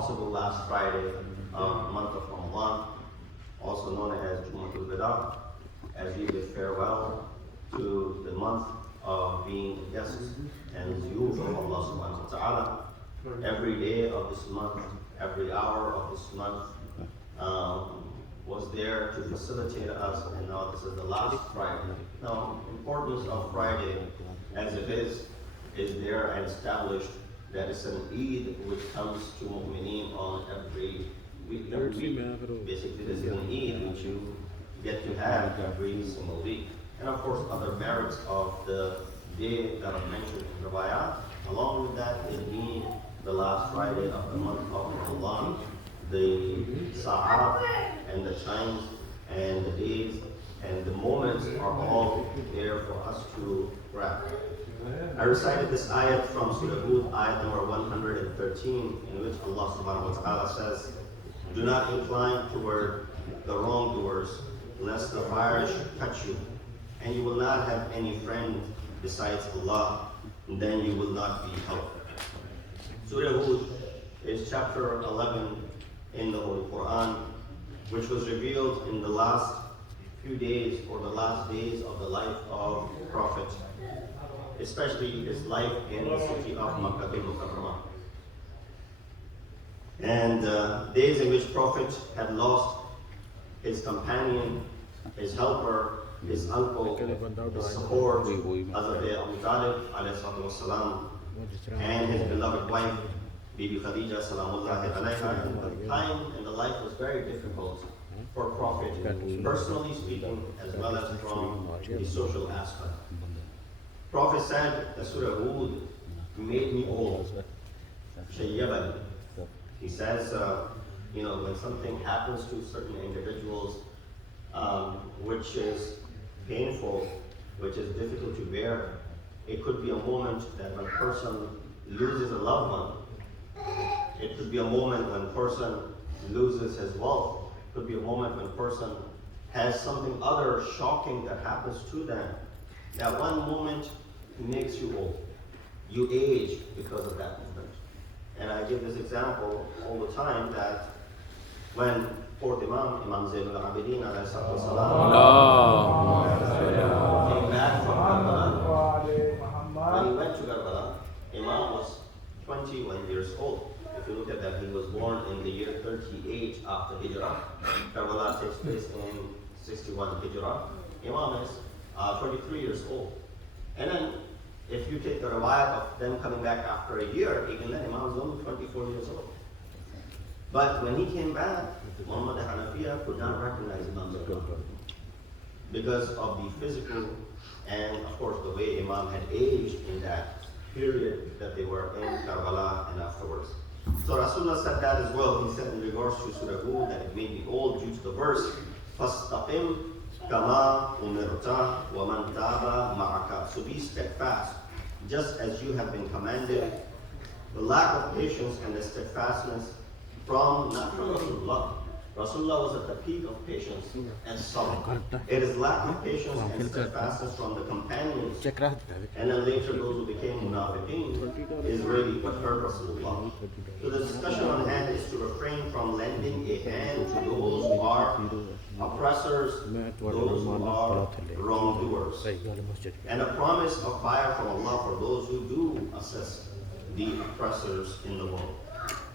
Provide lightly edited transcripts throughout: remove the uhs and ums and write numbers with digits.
possible last Friday of the month of Ramadan, also known as Jumma, as we bid farewell to the month of being guests and ziyuf of Allah subhanahu wa ta'ala. Every day of this month, every hour of this month was there to facilitate us, and now this is the last Friday. Now, importance of Friday as it is there and established that it's an Eid which comes to Mu'mineen on every week. Basically, this is an Eid which you get to have every single week. And of course, other merits of the day that are mentioned in the Riwayat. Along with that, it being the last Friday of the month of Ramadan, the sa'at and the times and the days and the moments are all there for us to grab. I recited this ayat from Surah Hud, ayat number 113, in which Allah subhanahu wa ta'ala says, "Do not incline toward the wrongdoers, lest the fire should touch you, and you will not have any friend besides Allah, and then you will not be helped." Surah Hud is chapter 11 in the Holy Quran, which was revealed in the last few days or the last days of the life of the Prophet, especially his life in the city of Makkah al-Mukarramah. And days in which Prophet had lost his companion, his helper, his uncle, his support, Hazrat Abu Talib ﷺ, and his beloved wife, Bibi Khadija salamullahi alayha. And the time and the life was very difficult for Prophet, personally speaking, as well as from the social aspect. Prophet said, the Surah Hud made me old. Shayyabani. He says, when something happens to certain individuals, which is painful, which is difficult to bear, it could be a moment that when a person loses a loved one. It could be a moment when a person loses his wealth. It could be a moment when a person has something other shocking that happens to them. That one moment makes you old. You age because of that moment. And I give this example all the time that when fourth Imam Zainul Abidin came back from Karbala, when he went to Karbala, Imam was 21 years old. If you look at that, he was born in the year 38 after Hijrah. Karbala takes place in 61 Hijrah. Imam is 23 years old. And then, if you take the riwayat of them coming back after a year, even then Imam was only 24 years old. But when he came back, Muhammad Hanafiya could not recognize Imam because of the physical and, of course, the way Imam had aged in that period that they were in Karbala and afterwards. So Rasulullah said that as well. He said in regards to Surah Hud that it made me old due to the verse, فَاسْتَقِمْ كَمَا أُمِرْتَ وَمَنْ تَابَ مَعَكَ. So be steadfast, just as you have been commanded. The lack of patience and the steadfastness not from Rasulullah. Rasulullah was at the peak of patience and sabr. It is lack of patience and steadfastness from the companions, and then later those who became munafiqeen, is really what hurt Rasulullah. So the discussion on hand is to refrain from lending a hand to those who are oppressors, those who are wrongdoers, and a promise of fire from Allah for those who do assist the oppressors in the world.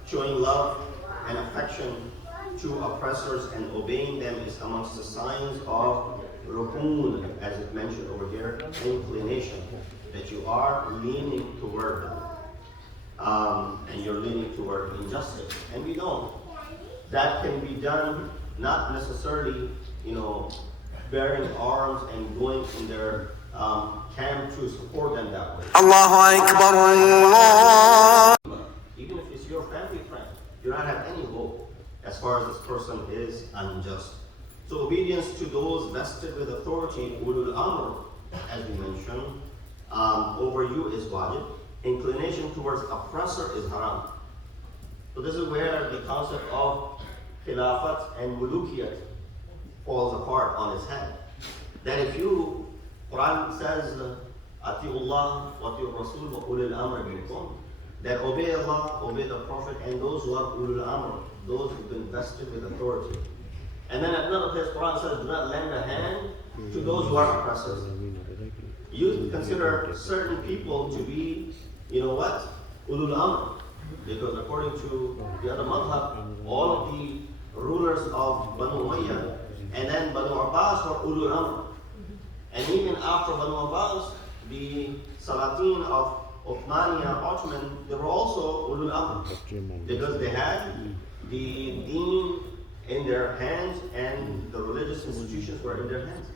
Showing love and affection to oppressors and obeying them is amongst the signs of rukun, as it mentioned over here, inclination, that you are leaning toward them, and you're leaning toward injustice. And we know that can be done not necessarily, bearing arms and going in their camp to support them that way. Allahu Akbar, Allah. Even if it's your family friend, you don't have any hope as far as this person is unjust. So obedience to those vested with authority, ulul amr, as we mentioned, over you is wajib. Inclination towards oppressor is haram. So this is where the concept of khilafat and mulukiyat falls apart on its head. That if you, Quran says, Ati'ullah wa ati'ur Rasul wa ulil amr minkum, that obey Allah, obey the Prophet, and those who are ulul amr, those who've been vested with authority. And then at another place, Quran says, do not lend a hand to those who are oppressors. You consider certain people to be, you know what, ulul amr, because according to the other madhab, all of the rulers of Banu Umayyah and then Banu Abbas were ulul amr. And even after Banu Abbas, the Salatin of Ottoman, they were also ulul amr, because they had the deen in their hands and the religious institutions were in their hands.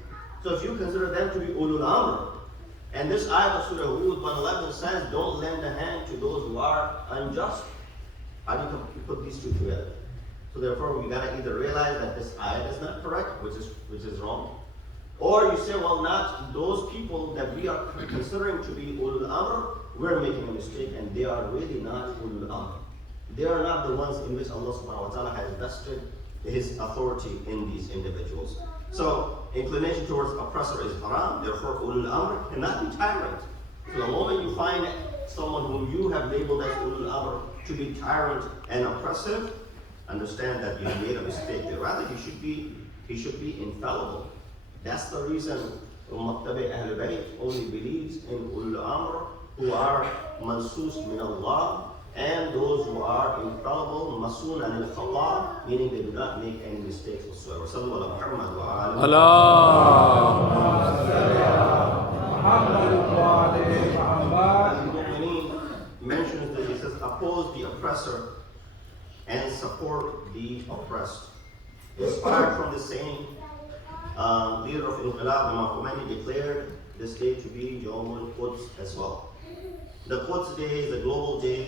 So if you consider them to be ulul amr, and this ayat of Surah Hud 111 says, don't lend a hand to those who are unjust. How do you put these two together? So therefore, we gotta either realize that this ayat is not correct, which is wrong, or you say, well, not those people that we are considering to be ulul amr, we're making a mistake, and they are really not ulul amr. They are not the ones in which Allah subhanahu wa ta'ala has vested His authority in these individuals. So, inclination towards oppressor is haram, therefore ulul amr cannot be tyrant. So the moment you find someone whom you have labeled as ulul amr to be tyrant and oppressive, understand that you have made a mistake. Rather, he should be infallible. That's the reason Ahl-e-Bait only believes in ulul amr who are mansus min Allah, and those who are infallible, masoon and al-khata, meaning they do not make any mistakes whatsoever. Sallu ala Muhammad wa ala Muhammad mentions that he says, oppose the oppressor and support the oppressed. Inspired from the saying, leader of Inqilab, Imam Khomeini, declared this day to be Yawm al-Quds as well. The Quds Day is a global day,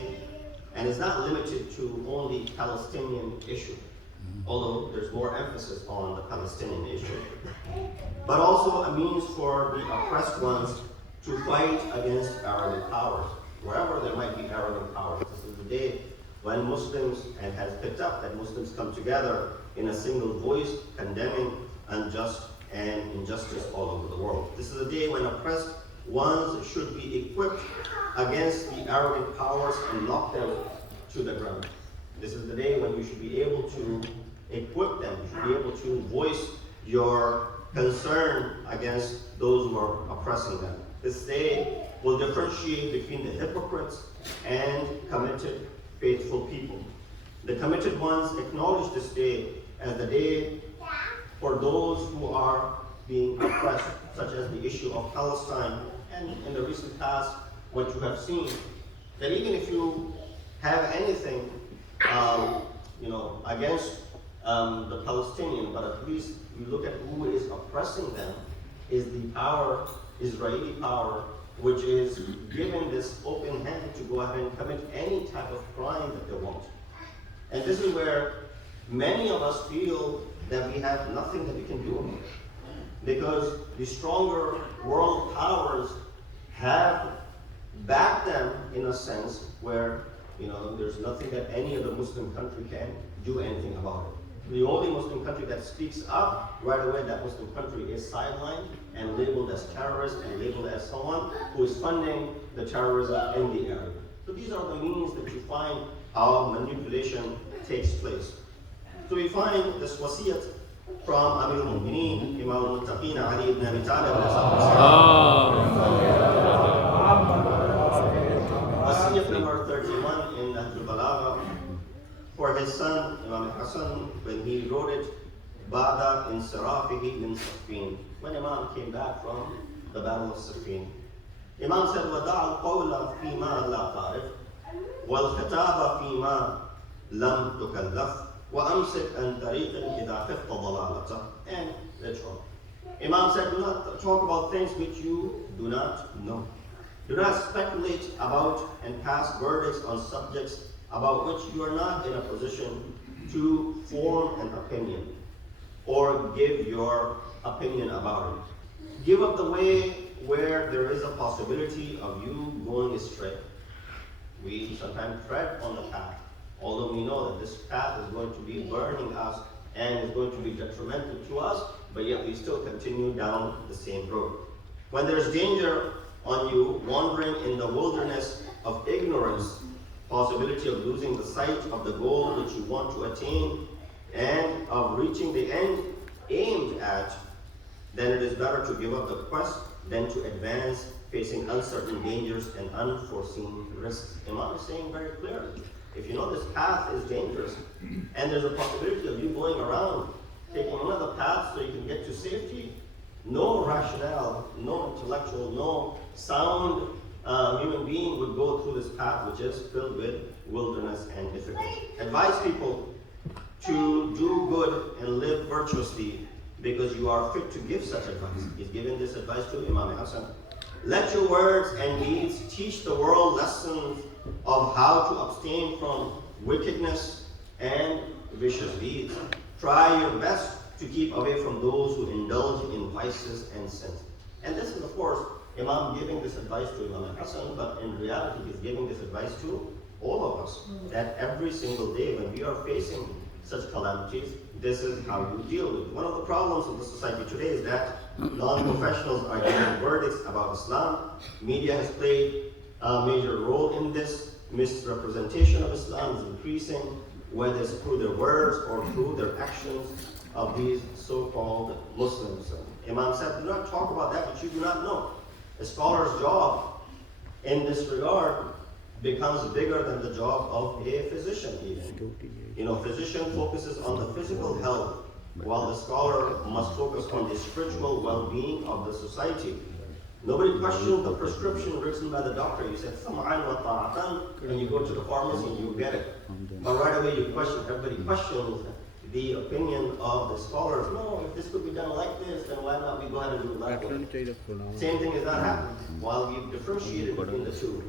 and it's not limited to only Palestinian issue, although there's more emphasis on the Palestinian issue, but also a means for the oppressed ones to fight against arrogant powers, wherever there might be arrogant powers. This is the day when Muslims, and has picked up that Muslims come together in a single voice, condemning unjust and injustice all over the world. This is a day when oppressed ones should be equipped against the arrogant powers and knock them to the ground. This is the day when you should be able to equip them, you should be able to voice your concern against those who are oppressing them. This day will differentiate between the hypocrites and committed, faithful people. The committed ones acknowledge this day as the day for those who are being oppressed, such as the issue of Palestine, and in the recent past, what you have seen, that even if you have anything, against the Palestinian, but at least you look at who is oppressing them, is the power, Israeli power, which is given this open hand to go ahead and commit any type of crime that they want. And this is where many of us feel that we have nothing that we can do about it, because the stronger world powers have backed them in a sense where there's nothing that any other Muslim country can do anything about it. The only Muslim country that speaks up, right away that Muslim country is sidelined and labeled as terrorist and labeled as someone who is funding the terrorism in the area. So these are the means that you find how manipulation takes place. So we find this wasiyat from Amir al-Mu'mineen, Imam al-Muttaqeen, Ali ibn Abi Talib. Wasiyat number 31 in Ahl-e-Bait for his son, Imam Hassan, when he wrote it, Ba'da insirafihi min Siffin, when Imam came back from the Battle of Siffin. Imam said, wadaa al-qawla fima la ta'rif, wal-khataba fima lam tukallaf, وَأَمْسِكْ أَنْ طَرِيقٍ إِذَا خِفْتَ ضَلَالَتَهُ. And that's wrong. Imam said, do not talk about things which you do not know. Do not speculate about and pass verdicts on subjects about which you are not in a position to form an opinion or give your opinion about it. Give up the way where there is a possibility of you going astray. We sometimes tread on the path, although we know that this path is going to be burning us and is going to be detrimental to us, but yet we still continue down the same road. When there's danger on you, wandering in the wilderness of ignorance, possibility of losing the sight of the goal which you want to attain and of reaching the end aimed at, then it is better to give up the quest than to advance facing uncertain dangers and unforeseen risks. Imam is saying very clearly, if you know this path is dangerous and there's a possibility of you going around taking another path so you can get to safety, no rationale, no intellectual, no sound human being would go through this path which is filled with wilderness and difficulty. Advise people to do good and live virtuously because you are fit to give such advice. He's giving this advice to Imam Hassan. Let your words and deeds teach the world lessons of how to abstain from wickedness and vicious deeds. Try your best to keep away from those who indulge in vices and sins. And this is, of course, Imam giving this advice to Imam Hassan, but in reality, he's giving this advice to all of us. That every single day when we are facing such calamities, this is how you deal with it. One of the problems of the society today is that non-professionals are giving verdicts about Islam. Media has played a major role in this. Misrepresentation of Islam is increasing, whether it's through their words or through their actions of these so-called Muslims. Imam said, do not talk about that which you do not know. A scholar's job in this regard becomes bigger than the job of a physician even. You know, physician focuses on the physical health, while the scholar must focus on the spiritual well-being of the society. Nobody questions the prescription written by the doctor. You said, "Sam'an wa ta'atan," and you go to the pharmacy and you get it. But right away you question, everybody questions the opinion of the scholars. No, if this could be done like this, then why not we go ahead and do it that way? Same thing is not happening. While we've differentiated between the two.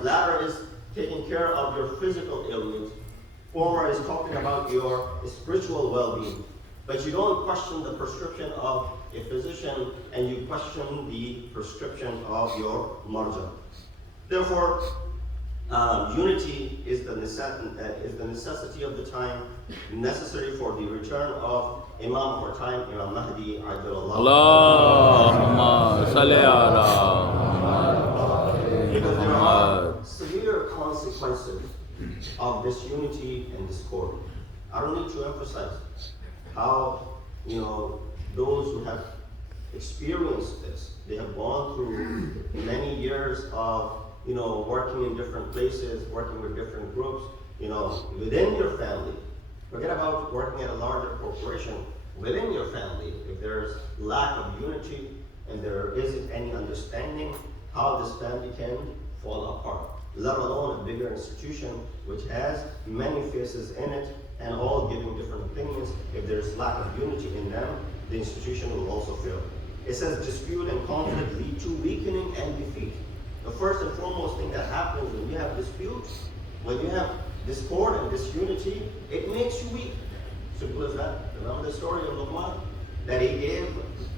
Latter is taking care of your physical ailment. Former is talking about your spiritual well-being. But you don't question the prescription of a physician, and you question the prescription of your marja. Therefore, unity is the necessity of the time, necessary for the return of Imam of our time, Imam Mahdi, Allahumma salli ala. Because there are severe consequences of disunity and discord. I don't need to emphasize how, those who have experienced this, they have gone through many years of, working in different places, working with different groups, within your family. Forget about working at a larger corporation. Within your family, if there's lack of unity and there isn't any understanding how this family can fall apart, let alone a bigger institution which has many faces in it and all giving different opinions. If there's lack of unity in them, the institution will also fail. It says dispute and conflict lead to weakening and defeat. The first and foremost thing that happens when you have disputes, when you have discord and disunity, it makes you weak. Simple as that. Remember the story of Luqman? That he gave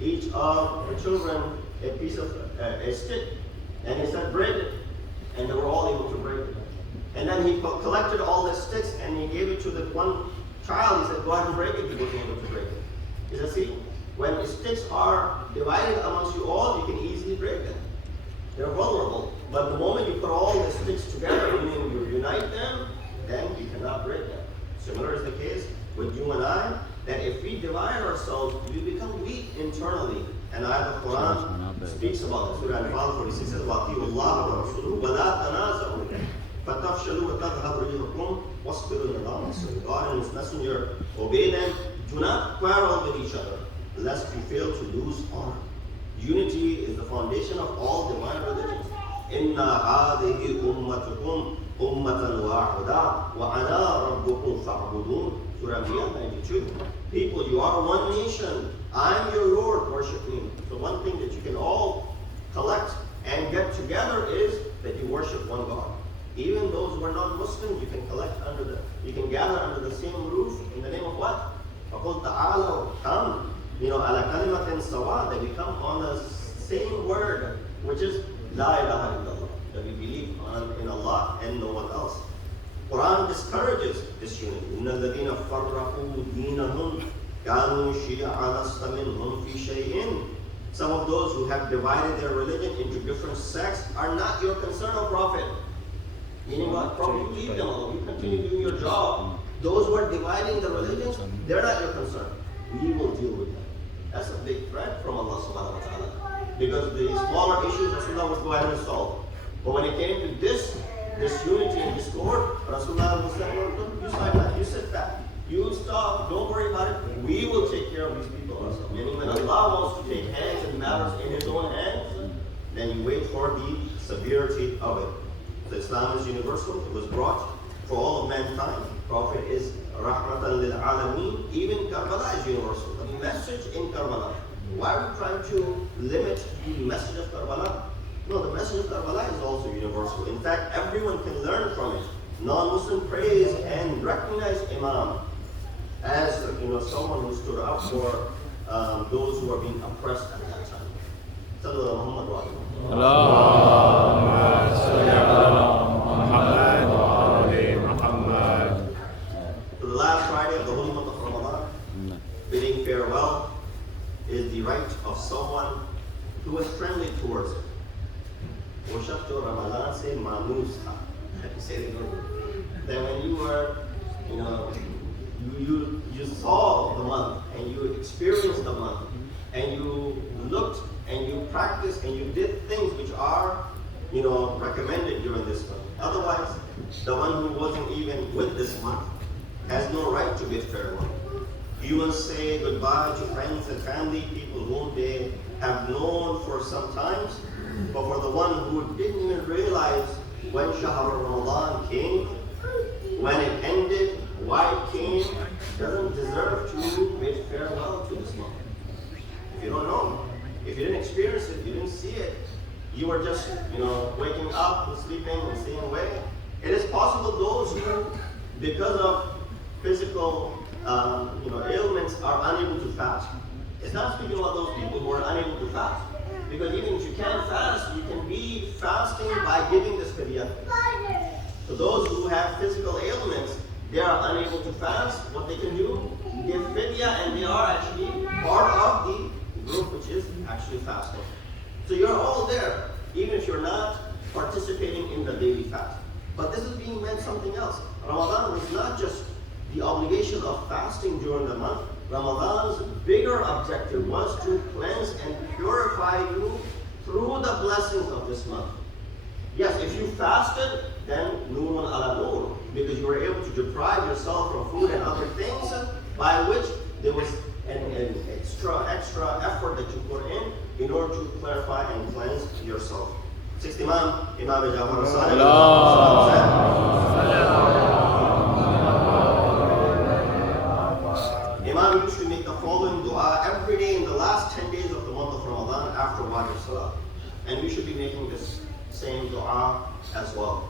each of the children a piece of a stick, and he said, break it. And they were all able to break it. And then he collected all the sticks and he gave it to the one child. He said, go ahead and break it. He wasn't able to break it. He said, see, when the sticks are divided amongst you all, you can easily break them. They're vulnerable. But the moment you put all the sticks together, meaning you unite them, then you cannot break them. Similar is the case with you and I, that if we divide ourselves, we become weak internally. And the Quran speaks about this. Surah Al-Anfal 46 says, وَأَطِيعُوا اللَّهَ وَرَسُولَهُ وَلَا تَنَازَعُوا فَتَفْشَلُوا وَتَذْهَبَ رِيحُكُمْ وَاصْبِرُوا إِنَّ اللَّهَ مَعَ الصَّابِرِينَ. God and His Messenger, obey them. Do not quarrel with each other, lest you fail to lose honor. Unity is the foundation of all divine religions. إِنَّ هَذِهِ أُمَّتُكُمْ أُمَّةً وَاحِدَةً وَأَنَا رَبُّكُمْ فَاعْبُدُونِ. Surah Al-Anfal 92. People, you are one nation. I am your Lord, worship me. So one thing that you can all collect and get together is that you worship one God. Even those who are not Muslims, you can gather under the same roof in the name of what? فَقُلْ تَعَالَوْا Come, عَلَى كَلِمَةٍ سَوَاءٍ, that we come on the same word, which is La ilaha illallah, that we believe in Allah and no one else. Quran discourages disunity. إِنَّ الَّذِينَ فَرَّقُوا دِينَهُمْ كَانُوا شِيَعًا لَسْتَ مِنْهُمْ فِي شَيْءٍ. Some of those who have divided their religion into different sects are not your concern, O Prophet. Meaning what? From you leave them alone. You continue doing your job. Those who are dividing the religions, they're not your concern. We will deal with them. That's a big threat from Allah subhanahu wa ta'ala. Because the smaller issues, Rasulullah would go ahead and solve. But when it came to this unity and discord, Rasulullah would say, look, you silent, you sit back. You stop, don't worry about it. We will take care of these people ourselves. Meaning when Allah wants to take hands and matters in His own hands, then you wait for the severity of it. So Islam is universal. It was brought for all of mankind. Prophet is rahmatan lil alameen. Even Karbala is universal. The message in Karbala. Why are we trying to limit the message of Karbala? No, the message of Karbala is also universal. In fact, everyone can learn from it. Non-Muslim praise and recognize Imam as someone who stood up for those who are being oppressed at that time. Sallallahu Muhammad wa So the last Friday of the holy month of Ramadan, bidding farewell is the right of someone who is friendly towards it. वो शख्स जो रमज़ान से मानूस था, that when you were, you saw the month and you experienced the month and you looked and you practiced and you did things which are, recommended during this month. Otherwise, the one who wasn't even with this month has no right to bid farewell. You will say goodbye to friends and family, people whom they have known for some time. But for the one who didn't even realize when Shahr Ramadan came, when it ended, why it came, doesn't deserve to bid farewell to this month. If you don't know, if you didn't experience it, you didn't see it, you were just, waking up and sleeping and staying away. It is possible those who, because of physical, ailments, are unable to fast. It's not speaking about those people who are unable to fast. Because even if you can't fast, you can be fasting by giving this fidyah. So those who have physical ailments, they are unable to fast. What they can do, give fidyah, and they are actually part of the group which is actually fasting. So you're all there, even if you're not participating in the daily fast. But this is being meant something else. Ramadan was not just the obligation of fasting during the month. Ramadan's bigger objective was to cleanse and purify you through the blessings of this month. Yes, if you fasted, then nurun ala nur, because you were able to deprive yourself from food and other things, by which there was an extra effort that you put in order to clarify and cleanse yourself. Sixth Imam Jafar Imam used to make the following dua every day in the last 10 days of the month of Ramadan after Wajib Salah. And we should be making this same dua as well.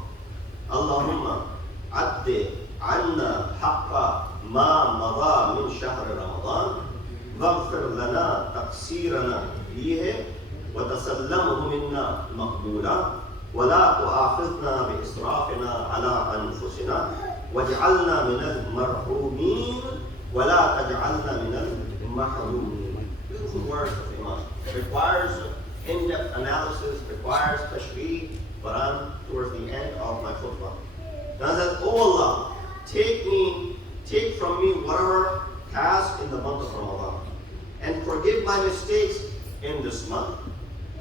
Allahumma addi anna haqqa ma mada min shahr Ramadan waghfir lana taqsirana fihi wa tasallamuhu minna maqbula wa la tu'akhidhna bi israfina ala anfusina waj'alna min al-marhumin وَلَا تَجْعَلْنَا مِنَ الْمَحْرُومِينَ. Beautiful words of Imam. Requires in-depth analysis, requires tashreeh, but I'm towards the end of my khutbah. And I said, Oh Allah, take from me whatever passed in the month of Ramadan, and forgive my mistakes in this month,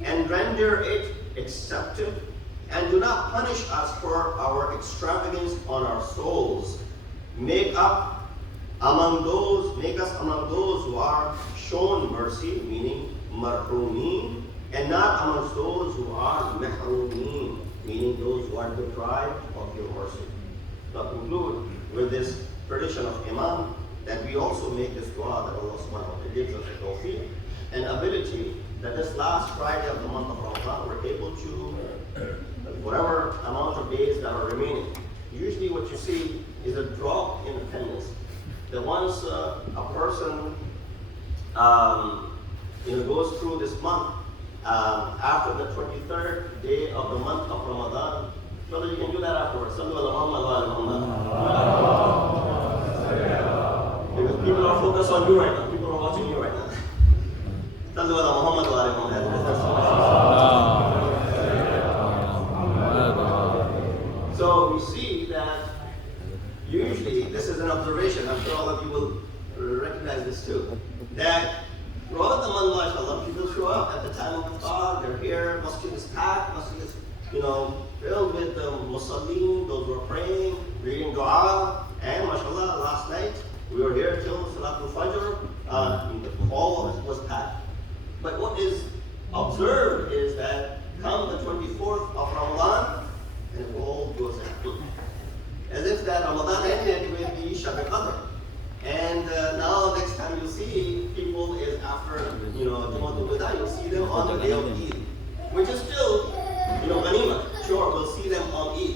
and render it accepted, and do not punish us for our extravagance on our souls. Make us among those who are shown mercy, meaning marhumeen, and not amongst those who are mahrumeen, meaning those who are deprived of your mercy. To conclude with this tradition of Imam, that we also make this dua that Allah subhanahu wa ta'ala gives us a tawfiq and ability that this last Friday of the month of Ramadan we're able to, whatever amount of days that are remaining. Usually what you see is a drop in attendance. That once a person goes through this month, after the 23rd day of the month of Ramadan, brother, you can do that afterwards. Sallu ala Muhammad wa ala Muhammad. Because people are focused on you right now. People are watching you right now. Sallu ala Muhammad wa ala Muhammad. So I'm sure all of you will recognize this too. That throughout the month, mashallah, people show up at the time of iftar, they're here, masjid is packed, masjid is, filled with the musallin, those who are praying, reading dua, and mashallah, last night, we were here till Salatul Fajr, the hall was packed. But what is observed is that come the 24th of Ramadan, and it all goes empty. As if that Ramadan ended with the Shab al-Qadr. And now next time you see people is after, Jumma wadaa, you'll see them on the day of Eid. Which is still, ghanimah. Sure, we'll see them on Eid.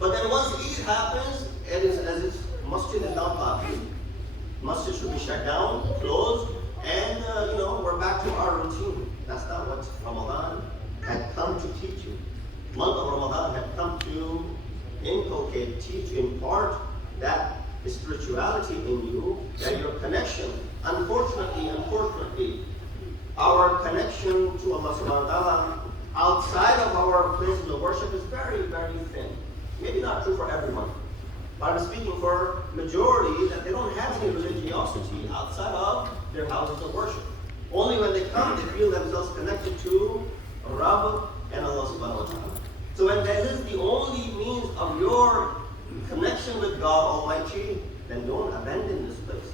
But then once Eid happens, it is as if Masjid is now baqi. Masjid should be shut down, closed, and we're back to our routine. That's not what Ramadan had come to teach you. Month of Ramadan had come to inculcate, teach, impart that spirituality in you, that your connection, unfortunately, our connection to Allah subhanahu wa ta'ala outside of our places of worship is very, very thin. Maybe not true for everyone. But I'm speaking for majority that they don't have any religiosity outside of their houses of worship. Only when they come, they feel themselves connected to Rabb and Allah subhanahu wa ta'ala. So when that is the only means of your connection with God Almighty, then don't abandon this place.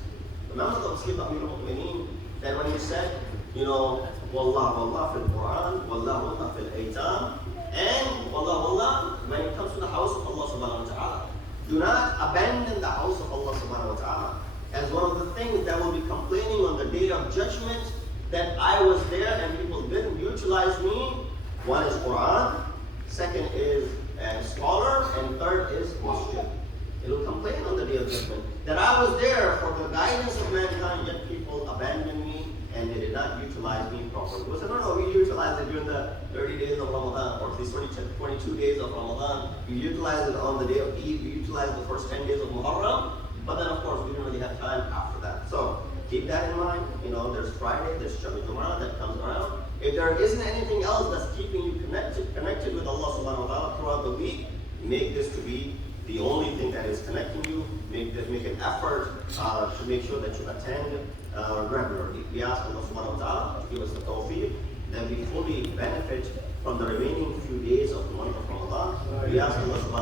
Remember the Masjid Ahl-e-Bait that when he said, Wallah, Wallah fil Quran, Wallah, Wallah fil Aitam, and Wallah, Wallah when it comes to the house of Allah subhanahu wa ta'ala. Do not abandon the house of Allah subhanahu wa ta'ala. As one of the things that will be complaining on the day of judgment, that I was there and people didn't utilize me. One is Quran, second is scholar, and third is masjid. It will complain on the day of judgment that I was there for the guidance of mankind, yet people abandoned me and they did not utilize me properly. We said, no, we utilized it during the 30 days of Ramadan, or at least 22 days of Ramadan. We utilized it on the day of Eid, we utilized the first 10 days of Muharram, but then of course we didn't really have time after that. So keep that in mind. There's Friday, there's Jumma that comes around. If there isn't anything else that's keeping you connected with Allah subhanahu wa ta'ala throughout the week, make this to be the only thing that is connecting you. Make an effort to make sure that you attend regularly. We ask Allah subhanahu wa ta'ala to give us the tawfiq that we fully benefit from the remaining few days of the month of Ramadan. We ask Allah subhanahu